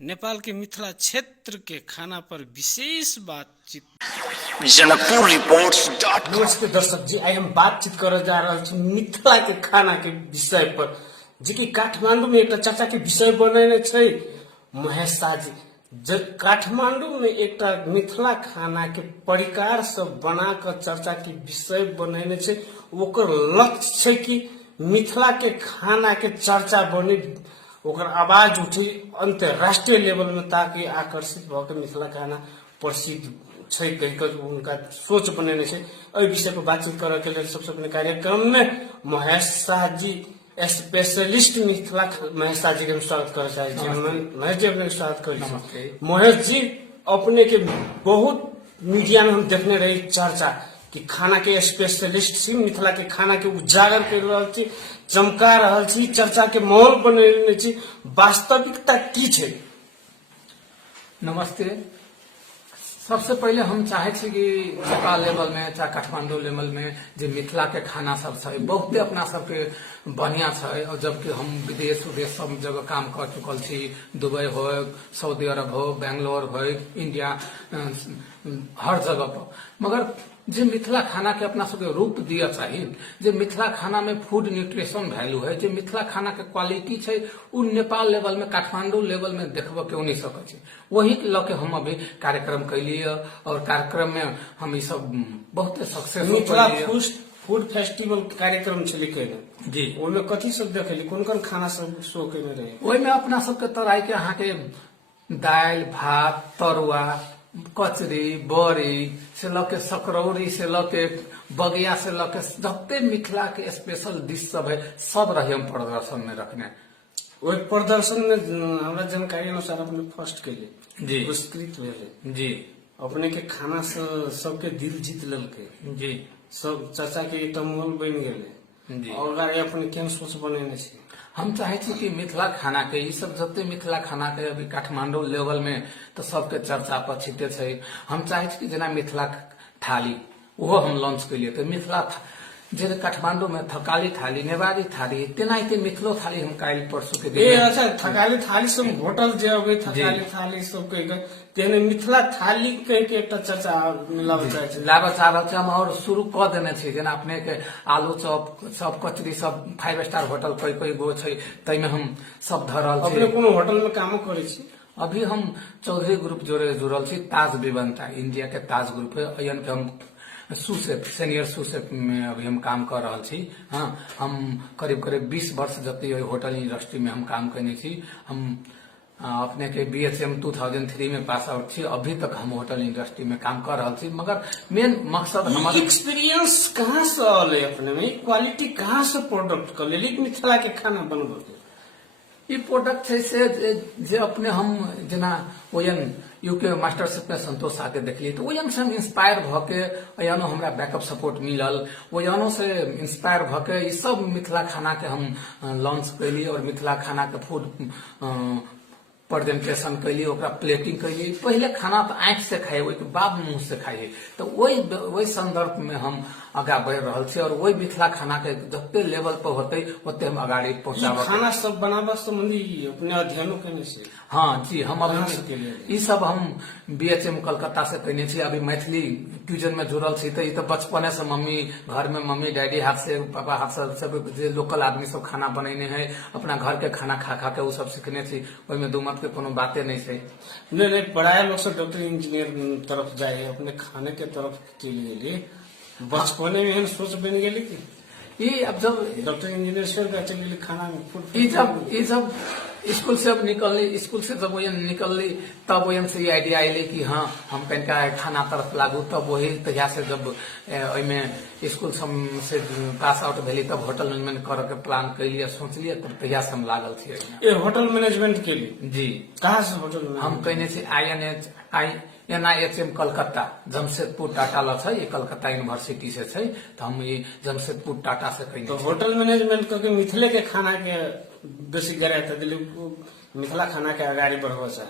नेपाल के मिथिला क्षेत्र के खाना पर विशेष बातचीत। Janakpur reports dot. नमस्ते दर्शक जी, आई हम बातचीत कर जा रहा छी मिथिला के खाना के विषय पर, जे कि काठमांडू में एक चर्चा के विषय बनेने छै महेश शाह जी। काठमांडू में एक मिथिला खाना के परिकार सब बना कर चर्चा के विषय बनेने छै। ओकर लक्ष्य छै कि मिथिला के खाना के चर्चा बने, ओकर आवाज उठी अंतरराष्ट्रीय लेवल में, ताकि आकर्षित भके मिथिला खाना प्रसिद्ध छै कहिकर उनका सोच बनेने छै। एहि विषय पर बातचीत करे के लिए सबसे पहले कार्यक्रम में महेश शाह जी स्पेशलिस्ट मिथिला महेश शाह जी के हम स्वागत करना चाहे छी। महेश जी अपने स्वागत करी। महेश जी, अपने के बहुत मीडिया में हम देखने रही चर्चा कि खाना के स्पेशलिस्ट छी, मिथिला के खाना के उजागर कर रहल छी, चमका रहल छी, चर्चा के माहौल बनेने छी। वास्तविकता की छै? नमस्ते। सबसे पहले हम चाहे छी कि नेपाल लेवल में चाहे काठमांडू लेवल में जो मिथिला के खाना सब है बहुते अपना सबके बढ़िया है। और जबकि हम विदेश उदेश सब जगह काम कर चुकल छी, दुबई हो, सऊदी अरब हो, बेंगलोर हो, इंडिया, हर जगह पर। मगर जे मिथिला खाना के अपना सबके रूप दिया चाहिए, जे मिथिला खाना में फूड न्यूट्रिशन वैल्यू है, जे मिथिला खाना के क्वालिटी है, उ नेपाल लेवल में काठमांडू लेवल में देखब के नहीं सके। वही लके हम अभी कार्यक्रम कैलिए और कार्यक्रम में हम ये सब बहुत सक्सेस मिथिला फूड फेस्टिवल कार्यक्रम छली केने जी। ओमे कथी सब देखली, कोन खाना सब शो केने रहे? ओहि में अपना सबके तराई के अहाँ के दाल भात तरुआ कचरी बड़ी से लके सकरौरी से लके बगिया से लके जते मिथिला के स्पेशल डिश सब है सब रही हम प्रदर्शन में रखने। ओहि प्रदर्शन में हमरा जानकारी अनुसार अपने फर्स्ट के लिए जी पुरस्कृत भेले जी। अपने के खाना से सबके दिल जीत ललके जी, सब चर्चा के एक मोल बन गेले जी। और अपने केन सोच बनेने छी? हम चाहे छी कि मिथिला खाना के ये सब जते मिथिला खाना के अभी काठमांडू लेवल में तो सबके चर्चा पर छिटे छै। हम चाहे छी कि जना मिथिला थाली वो हम लॉन्च कैलिए। तो मिथिला जे काठमांडू में थकाली थाली, नेवारी थाली, तेनाहिते मिथिलो थाली हम काल्हि परसू के दिन। अच्छा, थकाली थाली सब होटल जे अबे थकाली थाली सब कह तेने मिथिला थाली कह के एक चर्चा लाबे चाहे छै। लाबे चाहल छै हम और शुरू क देने छी। जेना अपने के आलू चॉप सब कचरी सब 5 स्टार होटल कोई गो छै, तै में हम सब धरल छी। अपने कोनो होटल में काम करे छी? अभी हम चौधरी ग्रुप जोड़े जुड़ल छी, ताज विवंता इंडिया के ताज ग्रुप है। अयन के हम सुसेफ सीनियर सुसेफ में अभी हम काम कर रहा छी। हाँ, हम करीब 20 वर्ष जति होटल इंडस्ट्री में हम काम करने छी। हम अपने के BHM 2003 में पास आउट छी। अभी तक हम होटल इंडस्ट्री में काम कर रहा छी। मगर मेन मकसद हमारा एक्सपीरियंस कहाँ से आले अपने में, क्वालिटी कहाँ से प्रोडक्ट कर ले मिथिला के खाना बनबे? ये प्रोडक्ट है से जे अपने हम जना ओयन यूके मास्टरशिप में संतोष आके देखलिए तो ओयन से हम इंस्पायर भके ओयनो हमरा बैकअप सपोर्ट मिलल। ओयनो से इंस्पायर भके ये सब मिथिला खाना के हम लॉन्च कैलिए और मिथिला खाना के फूड प्रेजेंटेशन कैलिए, ओकरा प्लेटिंग कैलिए। पहले खाना तो आंख से खाए, वही के बाद मुंह से खाइए। तो वही संदर्भ में हम आगा बढ़ रहा छे और वही मिथिला खाना के जते लेवल पर होते ओते हम आगाड़ी पहुंचाबे। खाना सब बनाबा संबंधी अपने अध्ययन करने से? हाँ जी, हम अभी ये सब हम BHM कलकत्ता से कहने छी। अभी मैथिली ट्यूजन में जुड़ल छी तो ये तो बचपने से मम्मी घर में मम्मी डैडी हाथ से पापा हाथ से सब जे लोकल आदमी सब खाना बनेने है अपना घर के खाना खा खा के वो सब सीखने छी। ओहि में दू मत के कोनो बातें नहीं छै। नहीं पढ़ाई लोग से डॉक्टर इंजीनियर तरफ जाए, अपने खाने के तरफ चली गेली। बचपने में एहन सोच बन गेली कि ये अब जब डॉक्टर इंजीनियर से चल गेली खाना में फूड। ये जब स्कूल से अब निकलली, स्कूल से जब वही निकलली तब वही से ये आइडिया आये कि हाँ हम कनिका खाना तरफ लागू। तब वही तहिया से जब में स्कूल से पास आउट भेली तब होटल मैनेजमेंट करे के प्लान कैलिए, सोचलिए, तब तहिया से हम लागल थी। ये होटल मैनेजमेंट के लिए जी। कहाँ से होटल हम कहने छी NIHM कलकत्ता, जमशेदपुर टाटा ल छै, ये कलकत्ता यूनिवर्सिटी से छै। तो हम ये जमशेदपुर टाटा से कहने। तो होटल मैनेजमेंट करके मिथिले के खाना के बेसी गराय दिल्ली मिथिला खाना के आगाड़ी बढ़वा चाहे।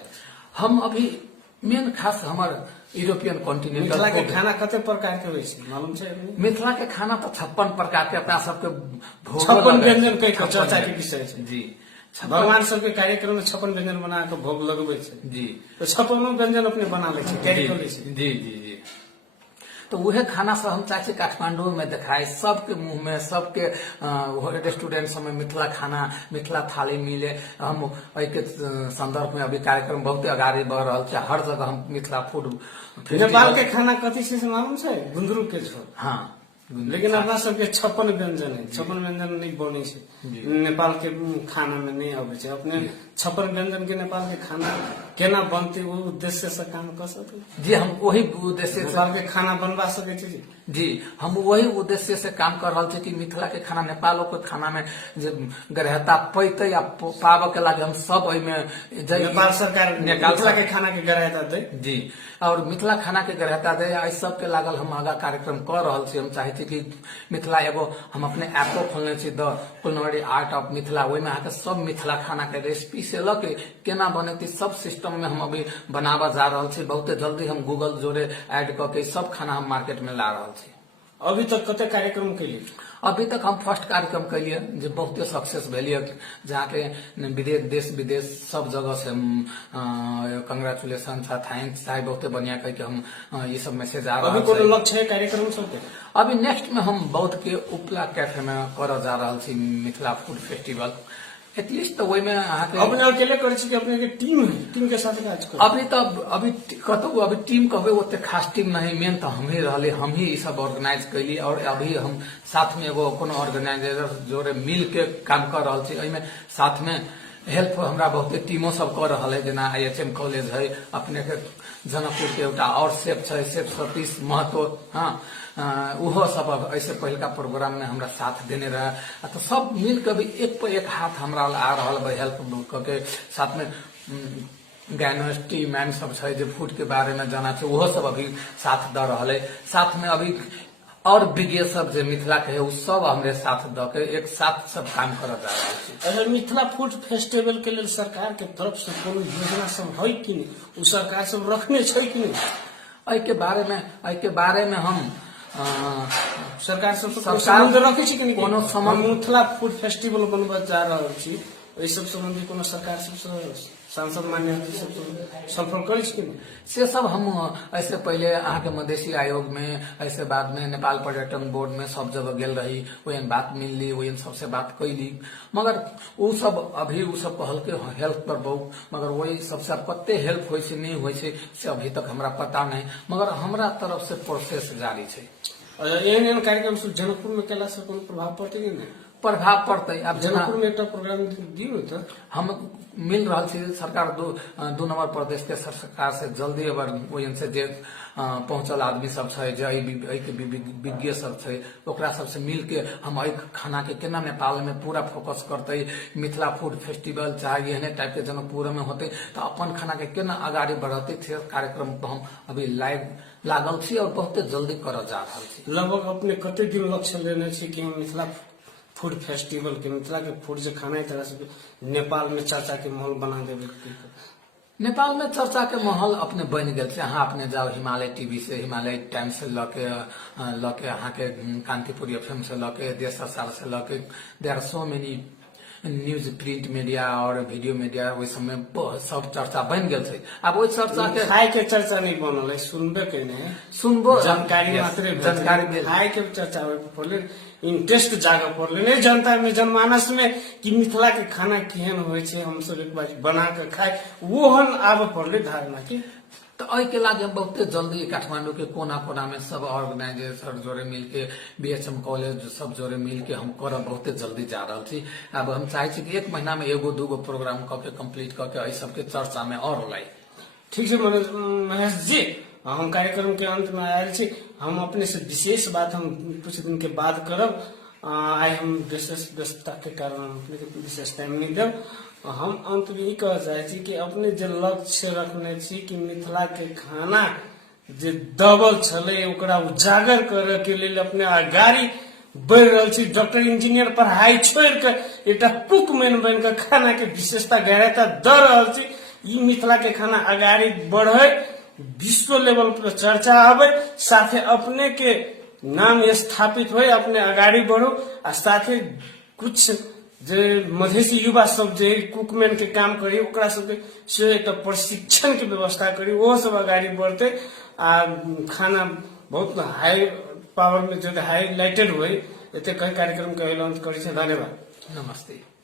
हम अभी मेन खास हमार यूरोपियन कॉन्टिनेंटल मिथिला के खाना कते प्रकार के होय छै मालूम छै? मिथिला के खाना तो 56 प्रकार के अपना सबके 56 व्यंजन के चर्चा के विषय छै जी। भगवान सबके कार्यक्रम में 56 व्यंजन बना के भोग लगबे छै जी तो 56 व्यंजन अपने बना ले छै कैरी कर ले छै जी जी जी तो वह खाना सब हम चाहे काठमांडू में दिखाए सबके मुंह में सबके रेस्टोरेंट सब में मिथिला खाना मिथिला थाली मिले हम के संदर्भ में अभी कार्यक्रम बहुत आगे बढ़ रहा है हर जगह हम मिथिला फूड नेपाल के खाना कथी से मालूम छै गुन्द्रुक के छोड़ हाँ लेकिन अपना सबके 56 व्यंजन है 56 व्यंजन नहीं बने छै नेपाल के खाना में नहीं आवे छै अपने 56 व्यंजन के नेपाल के खाना केना बनते वो उद्देश्य से काम कर सके जी हम वही उद्देश्य से नेपाल के खाना बनवा सके छै जी हम वही उद्देश्य से काम कर रहा थे कि मिथिला के खाना नेपालों के खाना में जो ग्रहता पैते या पाव के लागे हम सब में नेपाल सरकार मिथिला के खाना के ग्रहता दे जी और मिथिला खाना के ग्रहता दे आई सब के लागल हम आगा कार्यक्रम कर रहा छी हम चाहे कि मिथिला एगो हम अपने ऐपो खोलने छी द कुलनरी आर्ट ऑफ मिथिला वही में आके सब मिथिला खाना के रेसिपी से लके केना बने सब सिस्टम में हम अभी बनावा जा रहा छी बहुत जल्दी हम गूगल जोड़े ऐड करके सब खाना हम मार्केट में ला रहा छी अभी तक कते कार्यक्रम के लिए अभी तक हम फर्स्ट कार्यक्रम कैलिए जो बहुत सक्सेस भेलिए जहाँ के विदेश देश विदेश सब जगह से कंग्रेचुलेशन था थैंक्स था बहुत बढ़िया कह के हम ये सब मैसेज आ रहा अभी कोनो लक्ष्य है कार्यक्रम सबके अभी नेक्स्ट में हम बौद्ध के उपला कैफे में कर जा रहा छी मिथिला फूड फेस्टिवल एटलीस्ट तो वही में अपने अकेले करे छी कि अपने के टीम के साथ काज कर अभी तो अभी कतौ अभी टीम कहबे ओते खास टीम नहीं मेन तो हम ही रहले हम ही ई सब ऑर्गेनाइज कैली और अभी हम साथ में एगो कोनो ऑर्गेनाइजर जोड़े मिल के काम कर रहा छी एमे साथ में हेल्प हमरा बहुते टीमों सब कर रहा है जेना IHM कॉलेज है अपने के जनकपुर के एउटा और सेफ छै सेफ सतीश महतो हाँ उहो सब अब ऐसे पहलका प्रोग्राम में हमरा साथ देने रहा तो सब मिल के भी एक पर एक हाथ हमरा आ रहा है हेल्प करके साथ में गायनोस टीम एंड सब छै जो फूड के बारे में जाना छै वो सब अभी साथ द रहा है साथ में अभी और विज्ञ सब जो मिथिला के है वो सब हमरे साथ द के एक साथ सब काम कर जा रहा है अगर मिथिला फूड फेस्टिवल के लिए सरकार के तरफ से कोनो योजना सब है कि नहीं वो सरकार सब रखने छै कि नहीं आई के बारे में हम सरकार सब सरकार संबंध रखे छी कि नहीं कोनो संबंध मिथिला फूड फेस्टिवल बनबा जा रहल छी ओइ सब संबंधी कोनो सरकार सब सांसद मान्य सब संपर्क करे छी कि नहीं से सब हम ऐसे पहले अहाँ के मधेसी आयोग में ऐसे बाद में नेपाल पर्यटन बोर्ड में सब जगह गेल रही वही बात मिलली वही सबसे बात कैली मगर वो सब अभी वो सब कहल के हेल्प कर बहु मगर वही सबसे कते हेल्प हो नहीं हो से अभी तक हमरा पता नहीं मगर हमरा तरफ से प्रोसेस जारी है एहन कार्यक्रम सब जनकपुर में केला से कोनो प्रभाव पड़ते कि नहीं प्रभाव पड़ते अब जनकपुर में एक प्रोग्राम दियो तो हम मिल रहा थी सरकार दो नंबर प्रदेश के सरकार से जल्दी अगर वही से जे पहुंचल आदमी सब है विज्ञ सब है ओकरा सबसे मिल के हम खाना के केना नेपाल में पूरा फोकस करते मिथिला फूड फेस्टिवल चाहे एहने टाइप के जनकपुर में होते तो अपन खाना के केना आगाड़ी बढ़ते थे कार्यक्रम हम अभी लाइव लागल छी और बहुत जल्दी कर जा रहा छी लगभग अपने कते दिन लक्ष्य लेने छी कि हम मिथिला फूड फेस्टिवल के मिथिला के फूड जे खाना तरह से नेपाल में चर्चा के माहौल बना देवे नेपाल में चर्चा के माहौल अपने बन गए थे अहाँ अपने जाओ हिमालय टीवी से हिमालय टाइम से लके अहाँ के कांतिपुर FM से लके देश से लके there are so many news print media और वीडियो मीडिया वही सब में सब चर्चा बन गए अब वही चर्चा के खाए के चर्चा नहीं बनल है सुनबे केने सुनबो जानकारी मात्र जानकारी खाए के चर्चा पड़ले इंटरेस्ट जागा पड़ले नहीं जनता में जनमानस में कि मिथिला के खाना केहन होय छै हम सब एक बार बना के खाए वो हन आब पड़ले धारणा की तो के लागे हम बहुत जल्दी काठमांडू के कोना कोना में सब ऑर्गेनाइजेशन जोड़े मिल के BHM कॉलेज सब जोड़े मिल के हम कर बहुत जल्दी जा रहा थी अब हम चाहे छी कि एक महीना में एगो दूगो प्रोग्राम करके कंप्लीट करके सबके चर्चा में और लाई ठीक है महेश जी हम कार्यक्रम के अंत में आयल छी हम अपने से विशेष बात हम कुछ दिन के बाद करब आई हम विशेष व्यस्तता के कारण हम अपने के विशेष टाइम नहीं देव हम अंत में कह चाहे कि अपने जो लक्ष्य रखने छी कि मिथिला के खाना जे दबल छले ओकरा उजागर करे के लिए अपने आगाड़ी बढ़ रहा छी डॉक्टर इंजीनियर पढ़ाई छोड़ के एक कुक मैन बन के खाना के विशेषता गहराता द रहा छी ई मिथिला के खाना आगाड़ी बढ़े विश्व लेवल पर चर्चा आवे साथे अपने के नाम स्थापित हो अपने आगाड़ी बढ़ो और साथे कुछ जे मधेसी युवा सब जे कुकमैन के काम करी ओकरा सबके से एक प्रशिक्षण के व्यवस्था करी, वो सब अगाडि बढ़ते आ खाना बहुत हाई पावर में जो हाईलाइटेड हुए एते कई कार्यक्रम के ऐलान करी छै। धन्यवाद। नमस्ते।